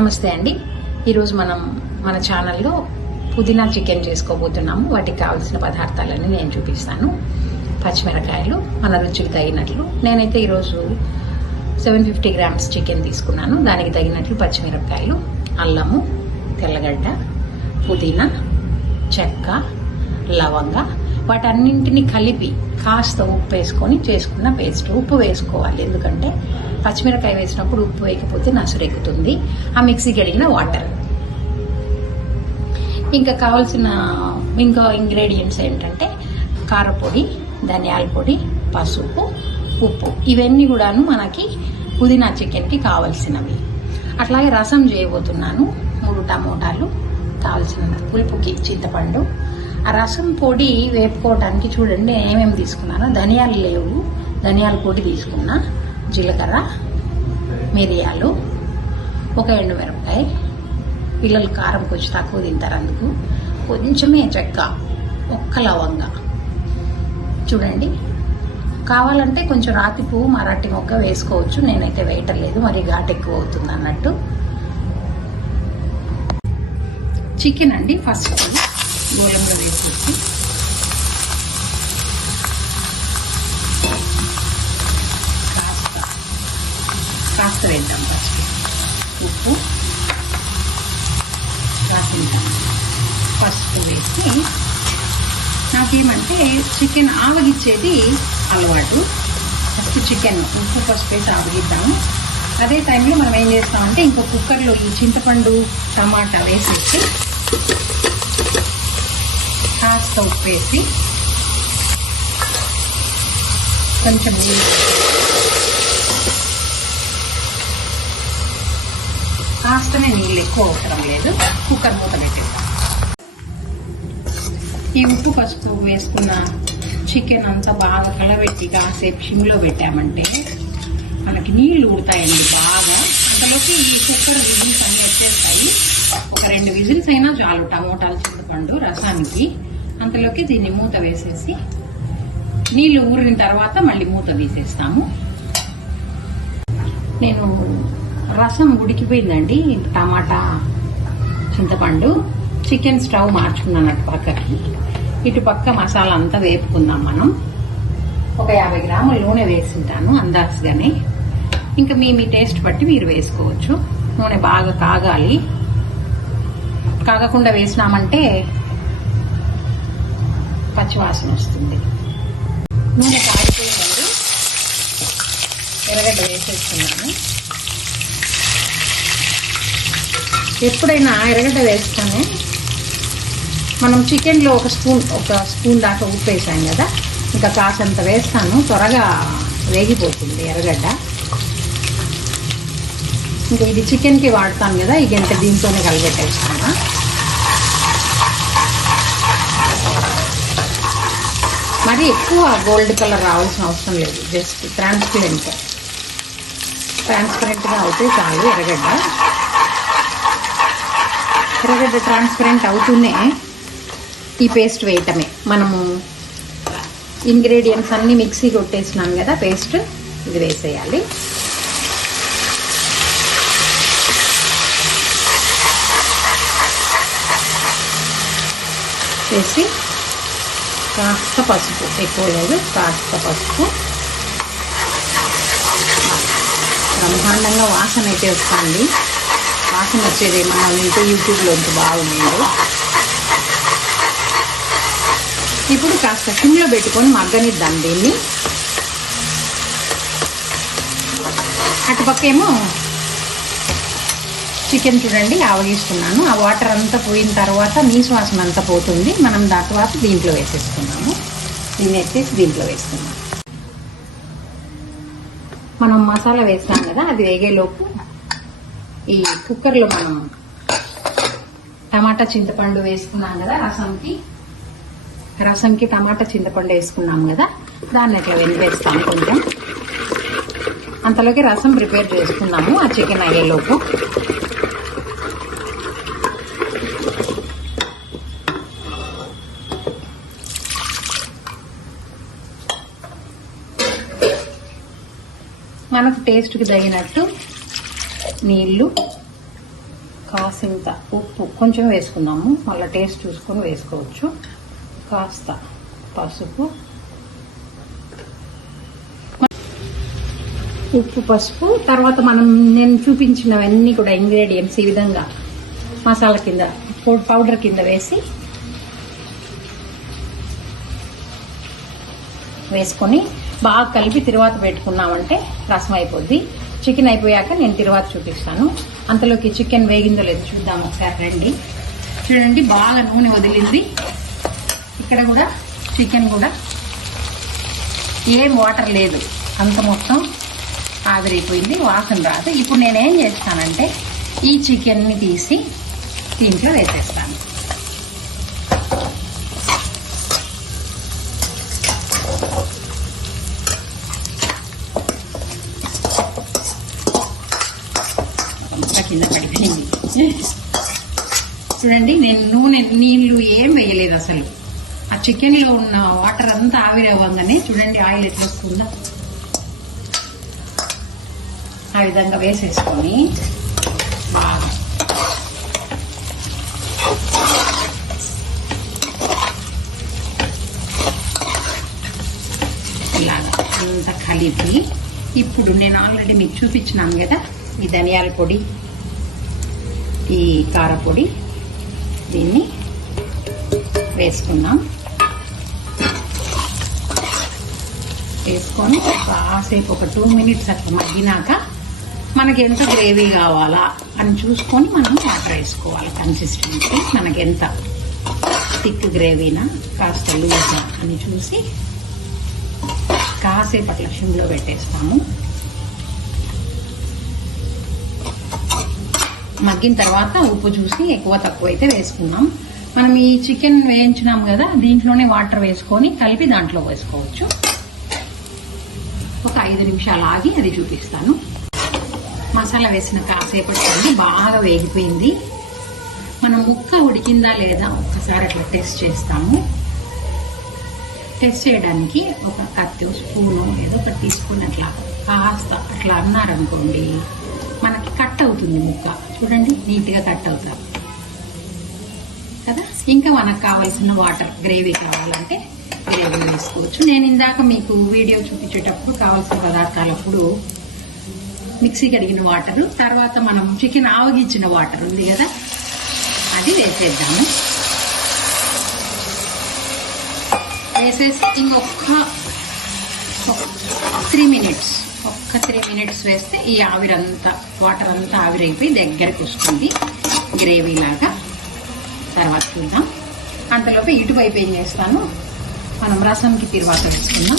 నమస్తే అండి. ఈరోజు మనం మన ఛానల్లో పుదీనా చికెన్ చేసుకోబోతున్నాము. వాటికి కావాల్సిన పదార్థాలన్నీ నేను చూపిస్తాను. పచ్చిమిరకాయలు మన రుచికి తగినట్లు. నేనైతే ఈరోజు 750 గ్రామ్స్ చికెన్ తీసుకున్నాను. దానికి తగినట్లు పచ్చిమిరపకాయలు, అల్లము, తెల్లగడ్డ, పుదీనా, చెక్క, లవంగ, వాటన్నింటినీ కలిపి కాస్త ఉప్పు వేసుకొని చేసుకున్న పేస్ట్. ఉప్పు వేసుకోవాలి, ఎందుకంటే పచ్చిమిరకాయ వేసినప్పుడు ఉప్పు వేయకపోతే నసురెక్కుతుంది. ఆ మిక్సీ కడిగిన వాటర్. ఇంకా కావాల్సిన ఇంగ్రీడియంట్స్ ఏంటంటే కారపొడి, ధనియాల పొడి, పసుపు, ఉప్పు. ఇవన్నీ కూడాను మనకి పుదీనా చికెన్కి కావాల్సినవి. అట్లాగే రసం చేయబోతున్నాను. 3 టమోటాలు, కావాల్సిన పులుపుకి చింతపండు. ఆ రసం పొడి వేపుకోవడానికి చూడండి ఏమేమి తీసుకున్నాను. ధనియాలు లేవు, ధనియాల పొడి తీసుకున్నా, జీలకర్ర, మిరియాలు, ఒక ఎండుమిరపకాయ. పిల్లలు కారం కొంచెం తక్కువ తింటారు, అందుకు కొంచెమే చెక్క, ఒక్క లవంగ. చూడండి, కావాలంటే కొంచెం రాతి పువ్వు, మరాఠీ మొగ్గ వేసుకోవచ్చు. నేనైతే వేయటలేదు, మరి ఘాటు ఎక్కువ అవుతుంది అన్నట్టు. చికెన్ అండి ఫస్ట్ గోలంలో వేసేసి కాస్త వేద్దాం. ఫస్ట్ ఉప్పు, పసుపు వేసి, నాకేమంటే చికెన్ ఆవగిచ్చేది అలవాటు. ఫస్ట్ చికెన్ ఉప్పు పసుపు వేసి ఆవగిద్దాము. అదే టైంలో మనం ఏం చేస్తామంటే ఇంకో కుక్కర్లో ఈ చింతపండు, టమాటా వేసేసి కాస్త ఉప్పు వేసి కొంచెం కాస్తనే నీళ్ళు ఎక్కువ అవసరం లేదు. కుక్కర్ మూత పెట్టేస్తాం. ఈ ఉప్పు పసుపు వేసుకున్న చికెన్ అంతా బాగా కలబెట్టి కాసేపు సిమ్లో పెట్టామంటే మనకి నీళ్లు ఊడతాయండి బాగా. అంతలోకి ఈ కుక్కర్ విజిల్స్ అన్ని వచ్చేస్తాయి. ఒక 2 విజిల్స్ అయినా చాలు టమోటాలు, చింతపండు రసానికి. అంతలోకి దీన్ని మూత వేసేసి నీళ్లు ఊరిన తర్వాత మళ్ళీ మూత తీసేస్తాము. నేను రసం ఉడికిపోయిందండి. టమాటా, చింతపండు, చికెన్ స్టవ్ మార్చుకున్నాను అటు పక్కకి. ఇటు పక్క మసాలా అంతా వేపుకుందాం మనం. ఒక 50 గ్రాముల నూనె వేసింటాను అందాజుగానే. ఇంకా మీ టేస్ట్ బట్టి మీరు వేసుకోవచ్చు. నూనె బాగా కాగాలి. కాగకుండా వేసినామంటే పచ్చివాసన వస్తుంది. నూనె కాగిపోయిందండి. ఎర్రగడ్డ వేసేస్తున్నాను. ఎప్పుడైనా ఎర్రగడ్డ వేస్తానే మనం చికెన్లో ఒక స్పూన్ దాకా ఉప్పు వేసాం కదా, ఇంకా కాసంత వేస్తాను. త్వరగా వేగిపోతుంది ఎర్రగడ్డ. ఇంకా ఇది చికెన్కి వాడతాను కదా, ఇక అంటే దీంతోనే కలిపెట్టేస్తాను. మరి ఎక్కువ గోల్డ్ కలర్ రావాల్సిన అవసరం లేదు. జస్ట్ ట్రాన్స్పరెంట్గా అవుతే చాలు. ఎర్రగడ్డ ట్రాన్స్పరెంట్ అవుతూనే ఈ పేస్ట్ వేయటమే. మనము ఇంగ్రీడియంట్స్ అన్నీ మిక్సీ కొట్టేసినాం కదా, పేస్ట్ ఇది వేసేయాలి. వేసి కాస్త పసుపు, ఎక్కువ లేదు, కాస్త పసుపు. బ్రహ్మాండంగా వాసన అయితే వస్తుంది. వాసన వచ్చేది మనం ఇంట్లో యూట్యూబ్లో బాగుంది. ఇప్పుడు కాస్త సిమ్లో పెట్టుకొని మగ్గనిద్దాం దీన్ని. అటుపక్కేమో చికెన్ చూడండి ఆవగిస్తున్నాను. ఆ వాటర్ అంతా పోయిన తర్వాత నీసు వాసన అంతా పోతుంది. మనం దాని తర్వాత దీంట్లో వేసేసుకున్నాము. దీన్ని ఎత్తేసి దీంట్లో వేసుకున్నాము. మనం మసాలా వేస్తాం కదా, అది వేగేలోపు ఈ కుక్కర్లో మనం టమాటా, చింతపండు వేసుకున్నాం కదా, రసంకి టమాటా, చింతపండు వేసుకున్నాం కదా, దాన్ని అట్లా వేస్తాము కొంచెం. అంతలోకి రసం ప్రిపేర్ చేసుకున్నాము ఆ చికెన్ అయ్యేలోపు. మనకు టేస్ట్కి తగినట్టు నీళ్లు, కాసింత ఉప్పు కొంచెం వేసుకుందాము, మళ్ళీ టేస్ట్ చూసుకొని వేసుకోవచ్చు. కాస్త పసుపు, ఉప్పు పసుపు, తర్వాత నేను చూపించినవన్నీ కూడా ఇంగ్రీడియంట్స్ ఈ విధంగా మసాలా కింద పౌడర్ కింద వేసుకొని బాగా కలిపి తిరువాత పెట్టుకున్నామంటే రసం అయిపోద్ది. చికెన్ అయిపోయాక నేను తిరువాత చూపిస్తాను. అంతలోకి చికెన్ వేగిందో లేదో చూద్దాం ఒకసారి రండి. చూడండి బాగా నూనె వదిలింది. ఇక్కడ కూడా చికెన్ కూడా ఏం వాటర్ లేదు, అంత మొత్తం ఆవిరైపోయింది, వాసన రాదు. ఇప్పుడు నేనేం చేస్తానంటే ఈ చికెన్ని తీసి దీంట్లో వేసేస్తాను. కింద పడిపోయింది. చూడండి నేను నీళ్లు ఏం వేయలేదు అసలు. ఆ చికెన్ లో ఉన్న వాటర్ అంతా ఆవిరవ్వగానే చూడండి ఆయిల్ ఎట్లా వస్తుందో ఆ విధంగా వేసేసుకొని బాగా ఇలాగా అంతా కలిపి ఇప్పుడు నేను ఆల్రెడీ మీకు చూపించినాను కదా, ఈ ధనియాల పొడి, ఈ కారపొడి, దీన్ని వేసుకున్నాం. వేసుకొని కాసేపు ఒక 2 minutes అట్లా మగ్గినాక మనకి ఎంత గ్రేవీ కావాలా అని చూసుకొని మనం వాటర్ వేసుకోవాలి. కన్సిస్టెన్సీ మనకి ఎంత థిక్ గ్రేవీనా కాస్త లూజ్నా అని చూసి కాసేపు అట్లా సిమ్లో పెట్టేస్తాము. మగ్గిన తర్వాత ఉప్పు చూసి ఎక్కువ తక్కువ అయితే వేసుకున్నాం. మనం ఈ చికెన్ వేయించినాం కదా, దీంట్లోనే వాటర్ వేసుకొని కలిపి దాంట్లో వేసుకోవచ్చు. ఒక 5 నిమిషాలు ఆగి అది చూపిస్తాను. మసాలా వేసిన కాసేపటి బాగా వేగిపోయింది. మనం ముక్క ఉడికిందా లేదా ఒక్కసారి అట్లా టెస్ట్ చేస్తాము. టెస్ట్ చేయడానికి ఒక కత్తి, స్పూను ఏదో ఒకటి తీసుకుని అట్లా కాస్త అట్లా అన్నారనుకోండి, మనకి కట్ అవుతుంది ముక్క. చూడండి నీట్గా కట్ అవుతారు కదా. ఇంకా మనకు కావాల్సిన వాటర్ గ్రేవీ కావాలంటే గ్రేవీ వేసుకోవచ్చు. నేను ఇందాక మీకు వీడియో చూపించేటప్పుడు కావాల్సిన పదార్థాలప్పుడు మిక్సీ కడిగిన వాటర్, తర్వాత మనం చికెన్ ఆవగించిన వాటర్ ఉంది కదా, అది వేసేద్దాము. వేసేసి ఇంకొక 3 minutes, ఒక్క 3 minutes వేస్తే ఈ ఆవిరంతా వాటర్ అంతా ఆవిరైపోయి దగ్గరకు వస్తుంది గ్రేవీ లాగా. తర్వాత చూద్దాం. అంతలోపు ఇటువైపు ఏం చేస్తాను, మనం రసంకి తిరువాత వేసుకుందాం.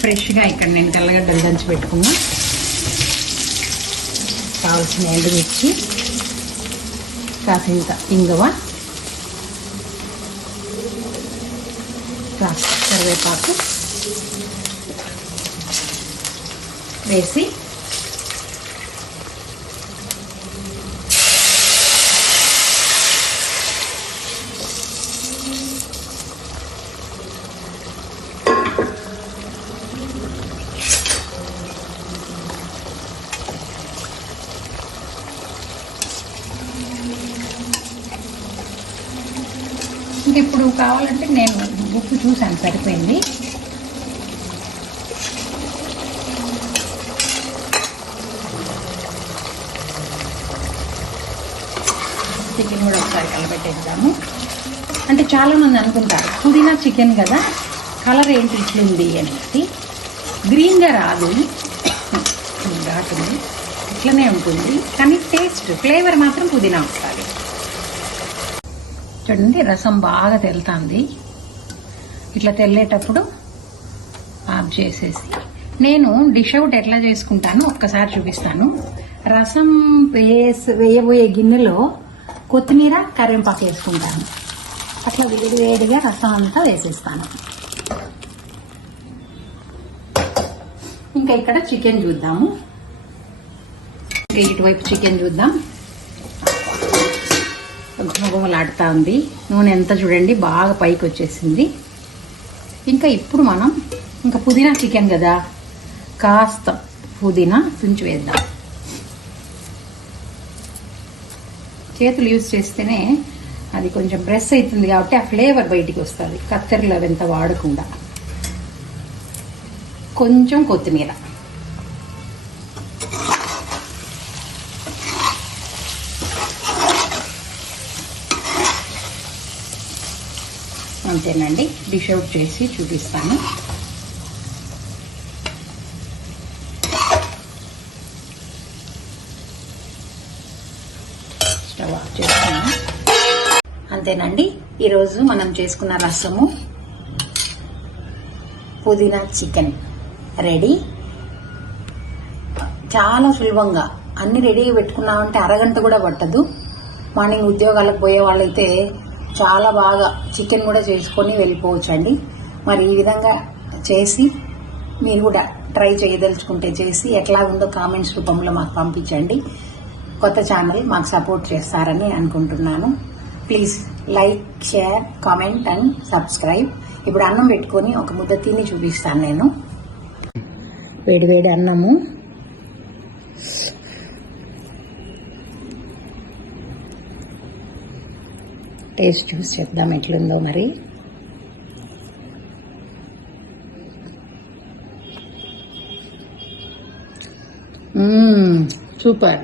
ఫ్రెష్గా ఇక్కడ నేను తెల్లగడ్డలు దంచి పెట్టుకున్నా, కావాల్సిన ఎండుమిర్చి, కాసింత ఇంగువ, కాస్త కరివేపాకు వేసి ఇప్పుడు కావాలంటే నేను ఉప్పు చూసాను, సరిపోయింది. చికెన్ కూడా ఒకసారి కలపెట్టేద్దాము. అంటే చాలామంది అనుకుంటారు పుదీనా చికెన్ కదా, కలర్ ఏంటి ఇట్లుంది అనేది. గ్రీన్గా రాదు, ఘాటుంది, ఇట్లనే ఉంటుంది. కానీ టేస్ట్ ఫ్లేవర్ మాత్రం పుదీనా వస్తుంది. చూడండి రసం బాగా తెల్లుతుంది. ఇట్లా తెల్లేటప్పుడు ఆఫ్ చేసేసి నేను డిష్ అవుట్ ఎట్లా చేసుకుంటానో ఒక్కసారి చూపిస్తాను. రసం వేయబోయే గిన్నెలో కొత్తిమీర, కరివేపాకు వేసుకుంటాను. అట్లా వేడిగా రసం అంతా వేసేస్తాను. ఇంకా ఇక్కడ చికెన్ చూద్దాము. ఇటువైపు చికెన్ చూద్దాం. గుమగుమలాడుతూ ఉంది. నూనె ఎంత చూడండి బాగా పైకి వచ్చేసింది. ఇంకా ఇప్పుడు మనం ఇంకా పుదీనా చికెన్ కదా, కాస్త పుదీనా తుంచి వేద్దాం. చేతులు యూజ్ చేస్తేనే అది కొంచెం ప్రెస్ అవుతుంది కాబట్టి ఆ ఫ్లేవర్ బయటికి వస్తుంది. కత్తెరలు అవి ఎంత వాడకుండా. కొంచెం కొత్తిమీర, అంతేనండి. డిష్ అవుట్ చేసి చూపిస్తాను. స్టవ్ ఆఫ్ చేస్తాను. అంతేనండి. ఈరోజు మనం చేసుకున్న రసము, పుదీనా చికెన్ రెడీ. చాలా సులభంగా అన్ని రెడీగా పెట్టుకున్నామంటే అరగంట కూడా పట్టదు. మార్నింగ్ ఉద్యోగాలకు పోయే వాళ్ళైతే చాలా బాగా చికెన్ కూడా చేసుకొని వెళ్ళిపోవచ్చు అండి. మరి ఈ విధంగా చేసి మీరు కూడా ట్రై చేయదలుచుకుంటే చేసి ఎట్లా ఉందో కామెంట్స్ రూపంలో మాకు పంపించండి. కొత్త ఛానల్ మాకు సపోర్ట్ చేస్తారని అనుకుంటున్నాను. Please like, share, comment and subscribe. ఇప్పుడు అన్నం పెట్టుకొని ఒక ముద్ద తిని చూపిస్తాను నేను. వేడివేడి అన్నము, టేస్ట్ చూసి చెప్దాం ఎట్లుందో మరి. సూపర్.